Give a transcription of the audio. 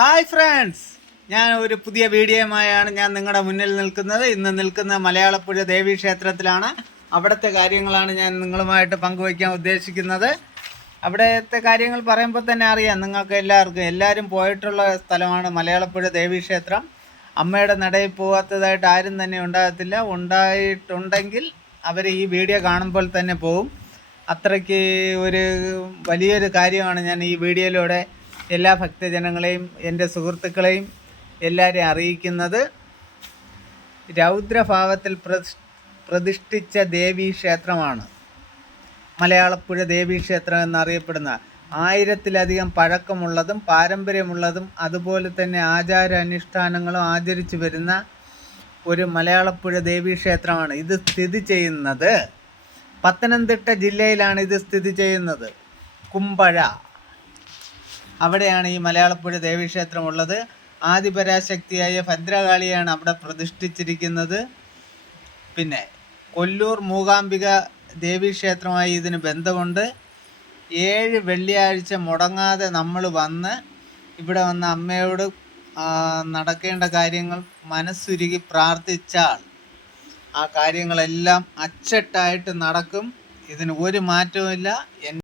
Hi friends, ഞാൻ ഒരു പുതിയ വീഡിയോയുമായാണ് ഞാൻ നിങ്ങളുടെ മുന്നിൽ നിൽക്കുന്നത്. ഇന്ന് നിൽക്കുന്ന മലയാളപ്പുഴ ദേവീ ക്ഷേത്രത്തിലാണ്. അവിടുത്തെ കാര്യങ്ങളാണ് ഞാൻ നിങ്ങളുമായിട്ട് പങ്കുവയ്ക്കാൻ ഉദ്ദേശിക്കുന്നത്. അവിടുത്തെ കാര്യങ്ങൾ പറയുമ്പോൾ തന്നെ അറിയാം നിങ്ങൾക്ക് എല്ലാവരും പോയിട്ടുള്ള സ്ഥലമാണ് മലയാളപ്പുഴ ദേവീ ക്ഷേത്രം. അമ്മയുടെ നടയിൽ പോകാത്തതായിട്ട് ആരും തന്നെ ഉണ്ടാകത്തില്ല. ഉണ്ടായിട്ടുണ്ടെങ്കിൽ അവർ ഈ വീഡിയോ കാണുമ്പോൾ തന്നെ പോകും. അത്രയ്ക്ക് ഒരു വലിയൊരു കാര്യമാണ് ഞാൻ ഈ വീഡിയോയിലൂടെ എല്ലാ ഭക്തജനങ്ങളെയും എൻ്റെ സുഹൃത്തുക്കളെയും എല്ലാവരെയും അറിയിക്കുന്നത്. രൗദ്രഭാവത്തിൽ പ്രതിഷ്ഠിച്ച ദേവീ ക്ഷേത്രമാണ് മലയാളപ്പുഴ ദേവീ ക്ഷേത്രം എന്നറിയപ്പെടുന്ന. 1000-ലധികം പഴക്കമുള്ളതും പാരമ്പര്യമുള്ളതും അതുപോലെ തന്നെ ആചാര അനുഷ്ഠാനങ്ങളും ആചരിച്ചു വരുന്ന ഒരു മലയാളപ്പുഴ ദേവീ ക്ഷേത്രമാണ്. ഇത് സ്ഥിതി ചെയ്യുന്നത് പത്തനംതിട്ട ജില്ലയിലാണ്. ഇത് സ്ഥിതി ചെയ്യുന്നത് കുമ്പഴ, അവിടെയാണ് ഈ മലയാളപ്പുഴ ദേവീക്ഷേത്രം ഉള്ളത്. ആദിപരാശക്തിയായ ഭദ്രകാളിയാണ് അവിടെ പ്രതിഷ്ഠിച്ചിരിക്കുന്നത്. പിന്നെ കൊല്ലൂർ മൂകാംബിക ദേവീക്ഷേത്രമായി ഇതിന് ബന്ധമുണ്ട്. 7 വെള്ളിയാഴ്ച മുടങ്ങാതെ നമ്മൾ ഇവിടെ വന്ന് അമ്മയോട് നടക്കേണ്ട കാര്യങ്ങൾ മനസ്സുരുകി പ്രാർത്ഥിച്ചാൽ ആ കാര്യങ്ങളെല്ലാം അച്ചട്ടായിട്ട് നടക്കും. ഇതിന് ഒരു മാറ്റവുമില്ല.